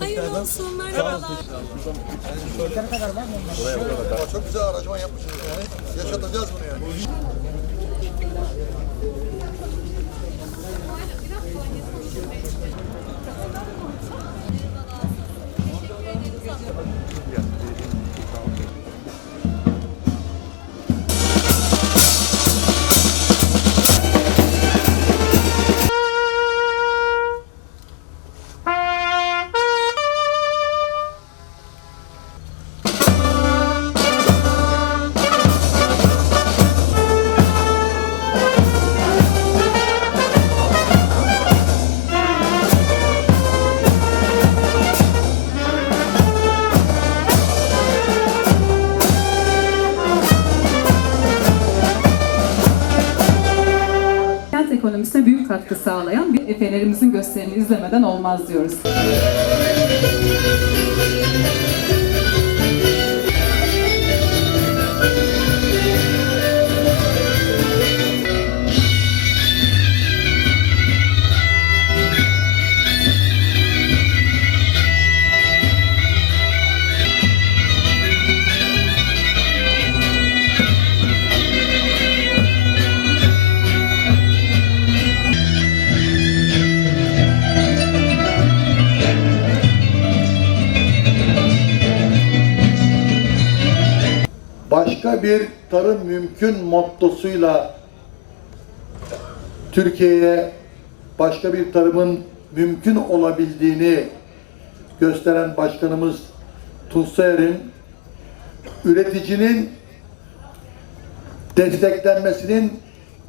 Hayırlı olsun. Merhabalar. Çok güzel aracıman yapmışsınız yani. Yaşatacağız bunu yani. Kent ekonomisine büyük katkı sağlayan bir Fenerimizin gösterimini izlemeden olmaz diyoruz. Başka bir tarım mümkün mottosuyla Türkiye'ye başka bir tarımın mümkün olabildiğini gösteren başkanımız Tuncer'in üreticinin desteklenmesinin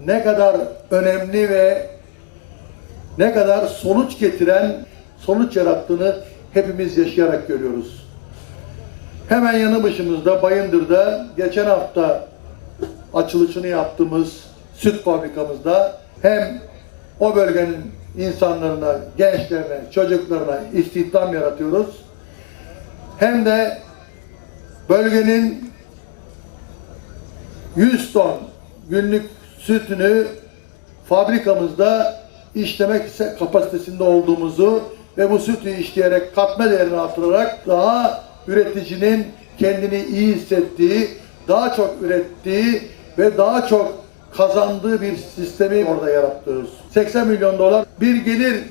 ne kadar önemli ve ne kadar sonuç getiren, sonuç yarattığını hepimiz yaşayarak görüyoruz. Hemen yanı başımızda Bayındır'da geçen hafta açılışını yaptığımız süt fabrikamızda hem o bölgenin insanlarına, gençlerine, çocuklarına istihdam yaratıyoruz. Hem de bölgenin 100 ton günlük sütünü fabrikamızda işlemek kapasitesinde olduğumuzu ve bu sütü işleyerek katma değerini artırarak daha üreticinin kendini iyi hissettiği, daha çok ürettiği ve daha çok kazandığı bir sistemi orada yaratıyoruz. 80 milyon dolar bir gelir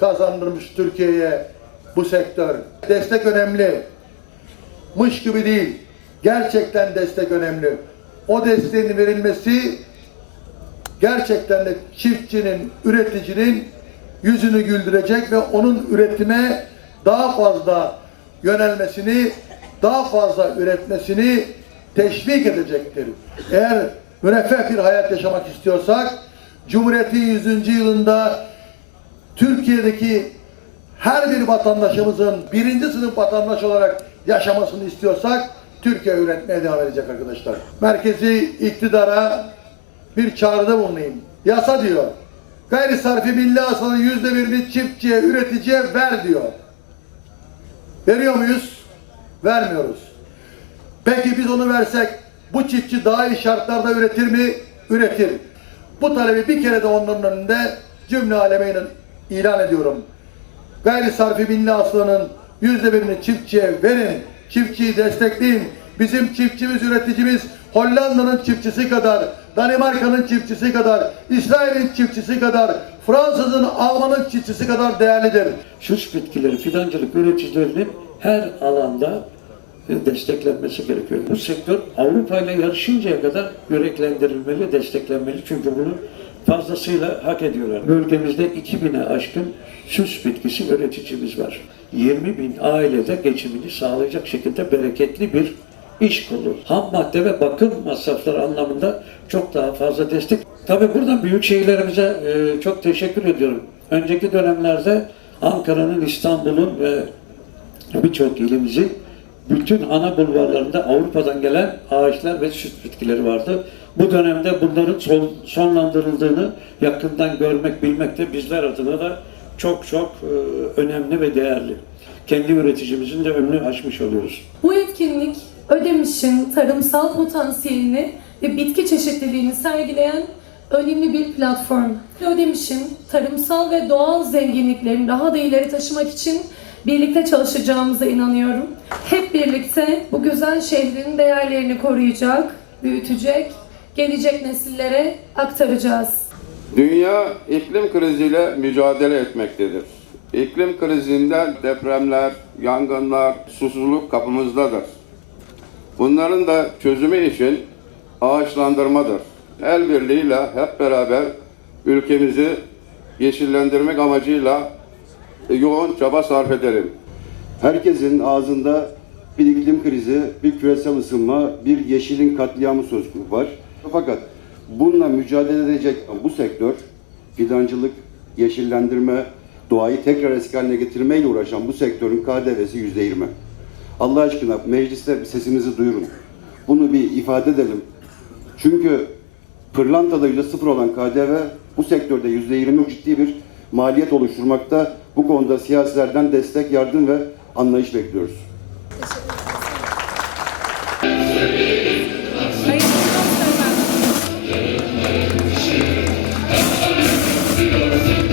kazandırmış Türkiye'ye bu sektör. Destek önemli. Mış gibi değil. Gerçekten destek önemli. O desteğin verilmesi gerçekten de çiftçinin, üreticinin yüzünü güldürecek ve onun üretime daha fazla yönelmesini, daha fazla üretmesini teşvik edecektir. Eğer müreffeh bir hayat yaşamak istiyorsak, Cumhuriyet'in 100. yılında Türkiye'deki her bir vatandaşımızın birinci sınıf vatandaş olarak yaşamasını istiyorsak, Türkiye üretmeye devam edecek arkadaşlar. Merkezi iktidara bir çağrıda bulunayım. Yasa diyor. Gayri sarfi milli hasılanın yüzde birini çiftçiye, üreticiye ver diyor. Veriyor muyuz? Vermiyoruz. Peki biz onu versek bu çiftçi daha iyi şartlarda üretir mi? Üretir. Bu talebi bir kere de onların önünde cümle alemeyle ilan ediyorum. Gayri sarfi milli hasılanın yüzde birini çiftçiye verin. Çiftçiyi destekleyin. Bizim çiftçimiz, üreticimiz Hollanda'nın çiftçisi kadar, Danimarka'nın çiftçisi kadar, İsrail'in çiftçisi kadar, Fransız'ın, Alman'ın çiftçisi kadar değerlidir. süs bitkileri, fidancılık üreticilerinin her alanda e, desteklenmesi gerekiyor. Bu sektör Avrupa ile yarışıncaya kadar yüreklendirilmeli, desteklenmeli. Çünkü bunu fazlasıyla hak ediyorlar. Bölgemizde 2000'e aşkın süs bitkisi üreticimiz var. 20 bin ailede geçimini sağlayacak şekilde bereketli bir iş kolu. Ham madde ve bakım masrafları anlamında çok daha fazla destek. Tabii buradan büyük şehirlerimize e, çok teşekkür ediyorum. Önceki dönemlerde Ankara'nın, İstanbul'un ve birçok ilimizin bütün ana bulvarlarında Avrupa'dan gelen ağaçlar ve süt bitkileri vardı. Bu dönemde bunların son, sonlandırıldığını yakından görmek, bilmek de bizler adına da çok çok e, önemli ve değerli. Kendi üreticimizin de önünü açmış oluyoruz. Bu etkinlik Ödemiş'in tarımsal potansiyelini ve bitki çeşitliliğini sergileyen önemli bir platform. Ödemiş'in tarımsal ve doğal zenginliklerini daha da ileri taşımak için birlikte çalışacağımıza inanıyorum. Hep birlikte bu güzel şehrin değerlerini koruyacak, büyütecek, gelecek nesillere aktaracağız. Dünya iklim kriziyle mücadele etmektedir. İklim krizinden depremler, yangınlar, susuzluk kapımızdadır. Bunların da çözümü için ağaçlandırmadır. El birliğiyle hep beraber ülkemizi yeşillendirmek amacıyla yoğun çaba sarf edelim. Herkesin ağzında bir iklim krizi, bir küresel ısınma, bir yeşilin katliamı söz konusu var. Fakat bununla mücadele edecek bu sektör, fidancılık, yeşillendirme, doğayı tekrar eski haline getirmeyle uğraşan bu sektörün KDV'si yüzde yirmi. Allah aşkına mecliste sesimizi duyurun. Bunu bir ifade edelim. Çünkü pırlantada yüzde sıfır olan KDV bu sektörde yüzde yirmi ciddi bir maliyet oluşturmakta. Bu konuda siyasilerden destek, yardım ve anlayış bekliyoruz. Teşekkür.